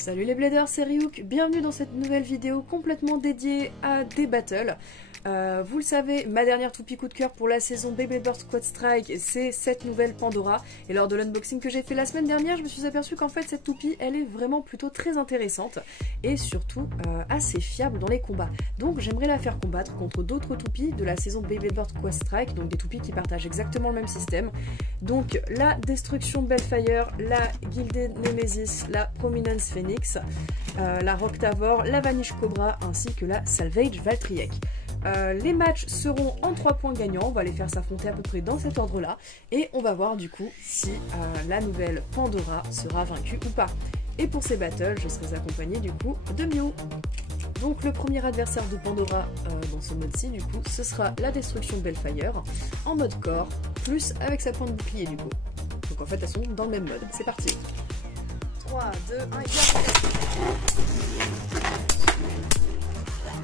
Salut les bladers, c'est Ryuk, bienvenue dans cette nouvelle vidéo complètement dédiée à des battles. Vous le savez, ma dernière toupie coup de cœur pour la saison Beyblade Burst Quad Strike, c'est cette nouvelle Pandora. Et lors de l'unboxing que j'ai fait la semaine dernière, je me suis aperçue qu'en fait cette toupie, elle est vraiment plutôt très intéressante et surtout assez fiable dans les combats. Donc j'aimerais la faire combattre contre d'autres toupies de la saison Beyblade Burst Quad Strike, donc des toupies qui partagent exactement le même système. Donc la Destruction Bellfire, la Gilded Nemesis, la Prominence Phoenix, la Roctavor, la Vanish Cobra ainsi que la Salvage Valtryek. Les matchs seront en 3 points gagnants, on va les faire s'affronter à peu près dans cet ordre là et on va voir du coup si la nouvelle Pandora sera vaincue ou pas. Et pour ces battles, je serai accompagnée du coup de Mew. Donc le premier adversaire de Pandora dans ce mode-ci du coup ce sera la Destruction Bellfire en mode corps, plus avec sa pointe de bouclier du coup. Donc en fait elles sont dans le même mode, c'est parti. 3, 2, 1 et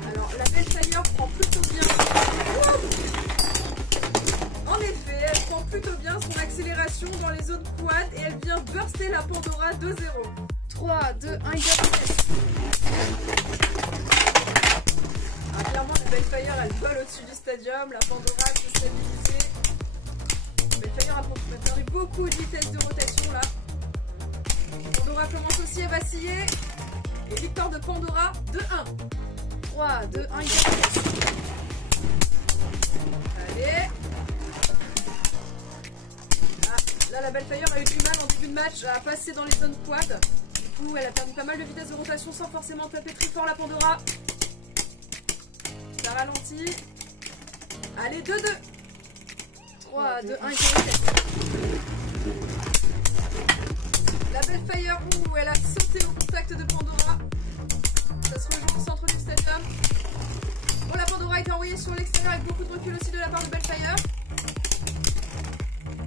alors la Bellfire prend plutôt bien. En effet, elle prend plutôt bien son accélération dans les zones quad et elle vient burster la Pandora 2-0. 3, 2, 1 et clairement la Bellfire elle vole au-dessus du stadium, la Pandora qui s'est stabilisée. La Bellfire a perdu beaucoup de vitesse de rotation là. Pandora commence aussi à vaciller. Et victoire de Pandora 2-1. 3, 2, 1, allez. Là la Bellfire a eu du mal en début de match à passer dans les zones quad. Du coup elle a perdu pas mal de vitesse de rotation sans forcément taper très fort la Pandora. Ça ralentit. Allez 2-2. 3, 2, 1 la Bellfire elle a sauté au contact de Pandora. Ça se rejoint au centre du stadium. Bon, la Pandora a été envoyée sur l'extérieur avec beaucoup de recul aussi de la part de Bellfire.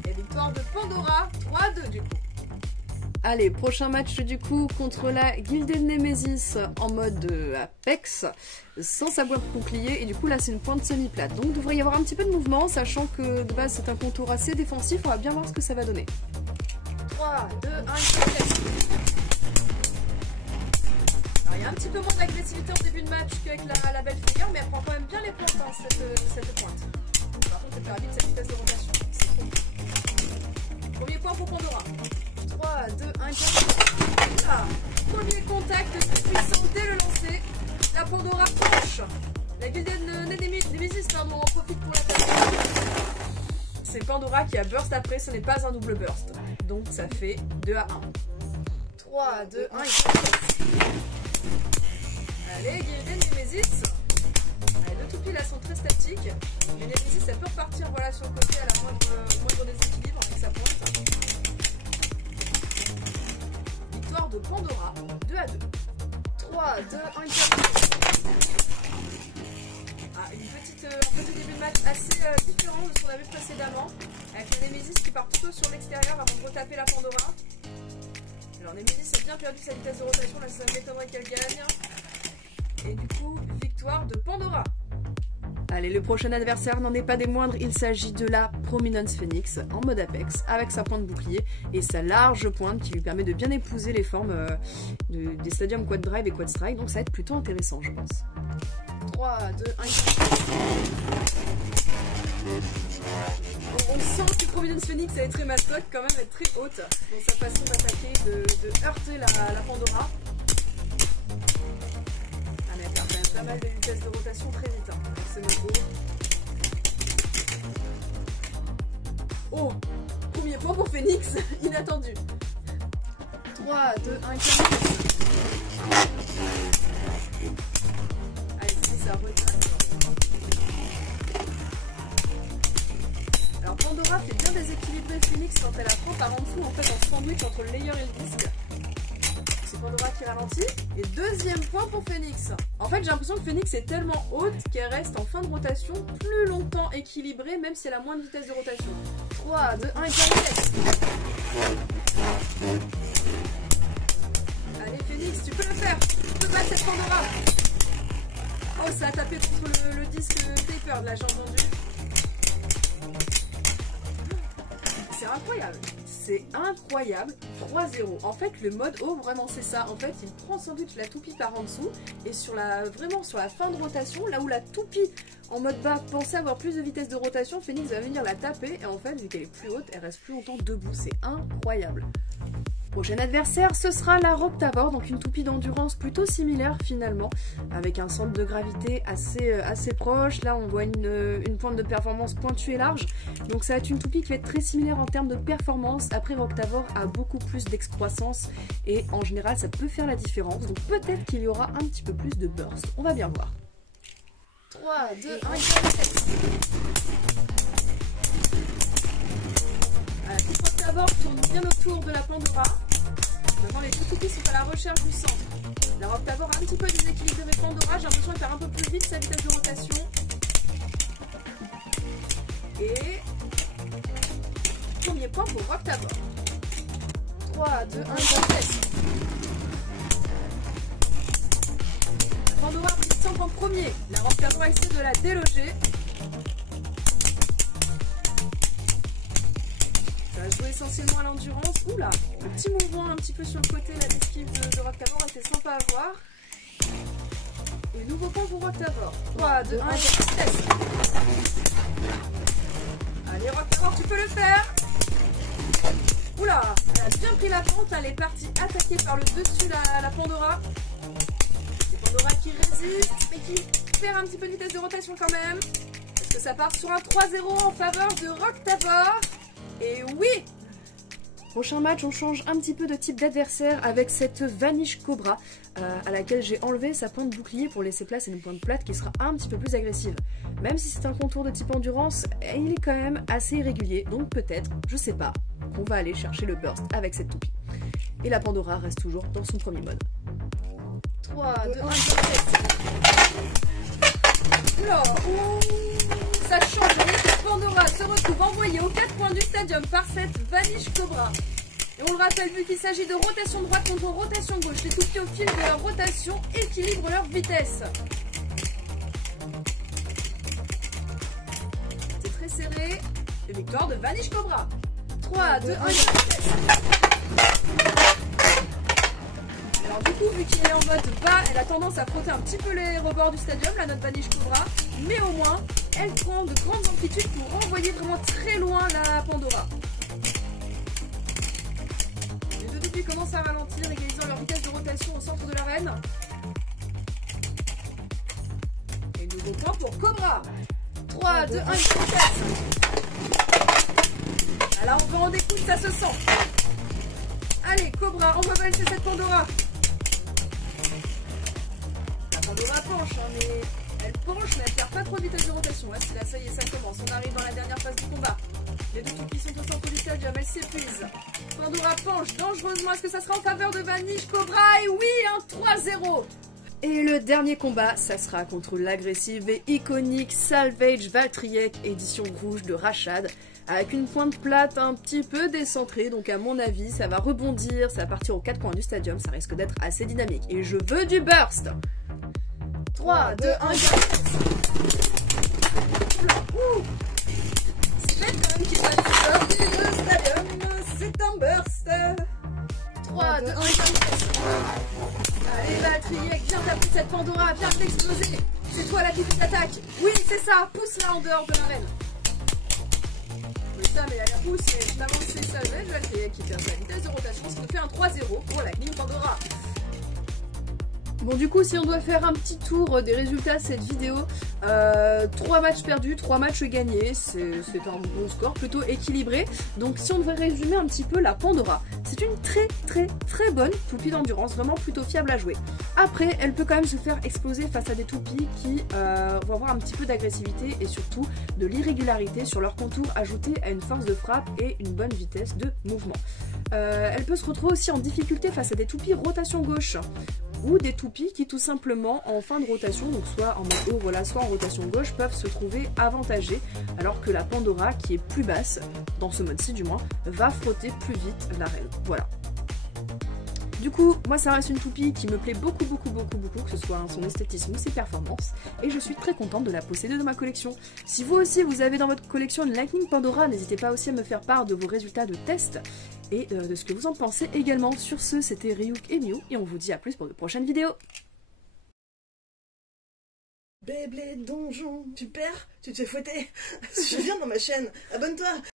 Et victoire de Pandora, 3-2 du coup. Allez, prochain match du coup contre la Gilded Nemesis en mode Apex, sans sa boîte bouclier. Et du coup là c'est une pointe semi-plate. Donc il devrait y avoir un petit peu de mouvement, sachant que de base c'est un contour assez défensif. On va bien voir ce que ça va donner. 3, 2, 1, il y a un petit peu moins d'agressivité en début de match qu'avec la Bellfire, mais elle prend quand même bien les pointes, hein, cette pointe. Par contre, elle perd vite sa vitesse de rotation. C'est trop. Premier point pour Pandora. 3, 2, 1, premier contact puissant dès le lancer. La Pandora penche. La Gilded Nemesis en profite pour la perte. C'est Pandora qui a burst après, ce n'est pas un double burst. Donc ça fait 2-1. 3, 2, 1, allez, Gilded Nemesis. Les deux toupies là sont très statiques. Les Nemesis elle peut repartir voilà, sur le côté à la moindre déséquilibre avec sa pointe. Victoire de Pandora, 2-2. 3, 2, 1, un petit début de match assez différent de ce qu'on avait précédemment. Avec la Nemesis qui part plutôt sur l'extérieur avant de retaper la Pandora. Alors Nemesis a bien perdu sa vitesse de rotation, là ça m'étonnerait qu'elle gagne. Et du coup, victoire de Pandora. Allez, le prochain adversaire n'en est pas des moindres, il s'agit de la Prominence Phoenix en mode Apex, avec sa pointe bouclier et sa large pointe qui lui permet de bien épouser les formes des stadiums Quad Drive et Quad Strike, donc ça va être plutôt intéressant je pense. 3, 2, 1... On sent que Prominence Phoenix elle est très mascotte quand même, elle est très haute dans sa façon d'attaquer, de heurter la Pandora. Elle perd quand même pas mal de vitesse de rotation très vite, hein, avec ce niveau. Oh, premier point pour Phoenix, inattendu. 3, 2, 1, allez, c'est ça, retraite. Alors Pandora fait bien déséquilibrer Phoenix quand elle apprend par en dessous, en fait en sandwich entre le layer et le disque. C'est Pandora qui ralentit. Et deuxième point pour Phoenix. En fait j'ai l'impression que Phoenix est tellement haute qu'elle reste en fin de rotation plus longtemps équilibrée même si elle a moins de vitesse de rotation. 3, 2, 1 et allez Phoenix, tu peux le faire. Tu peux battre cette Pandora. Oh ça a tapé contre le disque taper là j'ai entendu. C'est incroyable. C'est incroyable. 3-0. En fait, le mode haut, vraiment, c'est ça. En fait, il prend sans doute la toupie par en dessous. Et vraiment sur la fin de rotation, là où la toupie en mode bas pensait avoir plus de vitesse de rotation, Phoenix va venir la taper. Et en fait, vu qu'elle est plus haute, elle reste plus longtemps debout. C'est incroyable. Prochain adversaire, ce sera la Roctavor, donc une toupie d'endurance plutôt similaire finalement, avec un centre de gravité assez proche. Là on voit une pointe de performance pointue et large, donc ça va être une toupie qui va être très similaire en termes de performance. Après Roctavor a beaucoup plus d'excroissance et en général ça peut faire la différence, donc peut-être qu'il y aura un petit peu plus de burst, on va bien voir. 3, 2, 1, 7. La petite Roctavor tourne bien autour de la Pandora. Maintenant les deux toupies sont à la recherche du centre. La Roctavor a un petit peu déséquilibré Pandora, j'ai l'impression de faire un peu plus vite sa vitesse de rotation. Et premier point pour Roctavor. 3, 2, 1, 7. Pandora a pris le centre en premier. La Roctavor essaie de la déloger. Ça va jouer essentiellement à l'endurance. Oula, le petit mouvement un petit peu sur le côté, la esquive de Roctavor était sympa à voir. Et nouveau point pour Roctavor. 3, 2, 1, 7. Allez Roctavor, tu peux le faire. Oula, elle a bien pris la pente, elle est partie attaquer par le dessus la Pandora. C'est Pandora qui résiste, mais qui perd un petit peu de vitesse de rotation quand même. Est-ce que ça part sur un 3-0 en faveur de Roctavor? Et oui! Prochain match, on change un petit peu de type d'adversaire avec cette Vanish Cobra à laquelle j'ai enlevé sa pointe bouclier pour laisser place à une pointe plate qui sera un petit peu plus agressive. Même si c'est un contour de type endurance, il est quand même assez irrégulier, donc peut-être, je sais pas, qu'on va aller chercher le burst avec cette toupie. Et la Pandora reste toujours dans son premier mode. 3, 2, 1, 7. Oula, ça change, et Pandora se retrouve envoyée aux 4 coins du stadium par cette Vanish Cobra. Et on le rappelle, vu qu'il s'agit de rotation droite contre rotation gauche, les toupies au fil de leur rotation équilibrent leur vitesse. C'est très serré. Et victoire de Vanish Cobra. 3, 2, 1, 7. Alors du coup, vu qu'il est en mode bas, elle a tendance à frotter un petit peu les rebords du stadium, la notre Vanish Cobra. Mais au moins, elle prend de grandes amplitudes pour renvoyer vraiment très loin la Pandora. Les deux toupies commencent à ralentir, égalisant leur vitesse de rotation au centre de l'arène. Et nouveau point pour Cobra. 3, 2, 1, 7. Alors on va en découdre, ça se sent. Allez, Cobra, on va balancer cette Pandora. La Pandora penche, hein, mais elle penche, mais elle perd pas trop de vitesse de rotation. Ouais, là, ça y est, ça commence. On arrive dans la dernière phase du combat. Les deux toupies sont au centre du stadium, elles s'épuisent. Pandora penche dangereusement. Est-ce que ça sera en faveur de Vanish Cobra? Et oui, un 3-0. Et le dernier combat, ça sera contre l'agressive et iconique Salvage Valtryek, édition rouge de Rashad, avec une pointe plate un petit peu décentrée, donc à mon avis, ça va rebondir, ça va partir aux 4 coins du stadium, ça risque d'être assez dynamique. Et je veux du burst. 3, 2, 1, 4. C'est bête quand même qu'il fasse sortir le stadium, c'est un burst. 3, 2, 1, 4. Allez Valtryek, viens taper cette Pandora, viens l'exploser. C'est toi là qui t'attaque. Oui, c'est ça, pousse-la en dehors de l'arène. Ça, mais elle la pousse, mais finalement c'est Salvage Valtryek qui perd sa vitesse de rotation, ce qui nous fait un 3-0 pour la ligne Pandora. Bon, du coup, si on doit faire un petit tour des résultats de cette vidéo, 3 matchs perdus, 3 matchs gagnés, c'est un bon score, plutôt équilibré. Donc si on devait résumer un petit peu la Pandora, c'est une très bonne toupie d'endurance, vraiment plutôt fiable à jouer. Après, elle peut quand même se faire exploser face à des toupies qui vont avoir un petit peu d'agressivité et surtout de l'irrégularité sur leur contour ajouté à une force de frappe et une bonne vitesse de mouvement. Elle peut se retrouver aussi en difficulté face à des toupies rotation gauche, ou des toupies qui tout simplement en fin de rotation, donc soit en mode haut, voilà, soit en rotation gauche, peuvent se trouver avantagées, alors que la Pandora, qui est plus basse, dans ce mode-ci du moins, va frotter plus vite l'arène. Voilà. Du coup, moi ça reste une toupie qui me plaît beaucoup, que ce soit son esthétisme ou ses performances, et je suis très contente de la posséder dans ma collection. Si vous aussi vous avez dans votre collection une Lightning Pandora, n'hésitez pas aussi à me faire part de vos résultats de test et de ce que vous en pensez également. Sur ce, c'était Ryuk et Miu, et on vous dit à plus pour de prochaines vidéos. Beyblade donjon, tu perds, tu te fais fouetter. Je viens dans ma chaîne, abonne-toi.